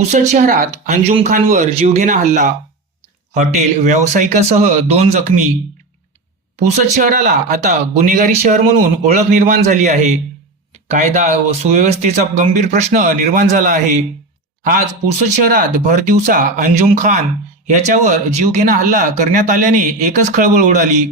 पुसद शहरात अंजुम खानवर जीवघेणा हल्ला. हॉटेल व्यावसायिकासह 2 जखमी. पुसद शहराला आता गुन्हेगारी शहर म्हणून ओळख निर्माण झाली आहे. कायदा व सुव्यवस्थेचा गंभीर प्रश्न निर्माण झाला आहे. आज पुसद शहरात भरदिवसा अंजुम खान याच्यावर जीवघेणा हल्ला करण्यात आल्याने एकच खळबळ उडाली.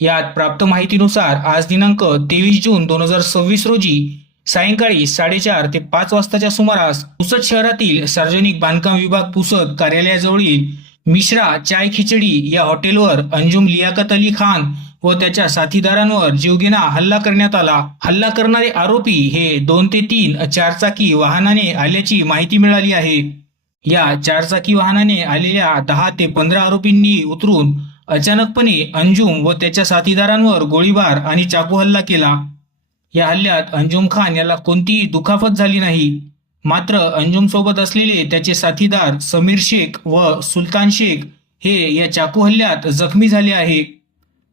यात प्राप्त माहितीनुसार आज दिनांक 23 जून 2026 रोजी सायंकाळी 4:30 ते 5 वाजताच्या सुमारास पुसद शहरातील सार्वजनिक बांधकाम विभाग पुसद कार्यालयाजवळील मिश्रा चाय खिचडी या हॉटेलवर अंजुम लियाकत अली खान व त्याच्या साथीदारांवर जीवघेणा हल्ला करण्यात आला. हल्ला करणारे आरोपी हे 2 ते 3 चारचाकी वाहनाने आल्याची माहिती मिळाली आहे. या चारचाकी वाहनाने आलेल्या 10 ते 15 आरोपींनी उतरून अचानकपणे अंजुम व त्याच्या साथीदारांवर गोळीबार आणि चाकू हल्ला केला. या हल्ल्यात अंजुम खान याला कोणतीही दुखापत झाली नाही. मात्र अंजुम सोबत असलेले त्याचे साथीदार समीर शेख व सुलतान शेख हे या चाकू हल्ल्यात जखमी झाले आहे.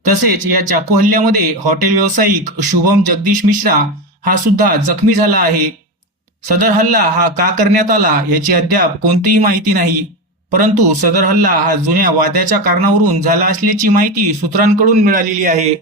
तसेच या चाकू हल्ल्यामध्ये हॉटेल व्यावसायिक शुभम जगदीश मिश्रा हा सुद्धा जखमी झाला आहे. सदर हल्ला हा का करण्यात आला याची अद्याप कोणतीही माहिती नाही. परंतु सदर हल्ला हा जुन्या वाद्याच्या कारणावरून झाला असल्याची माहिती सूत्रांकडून मिळालेली आहे.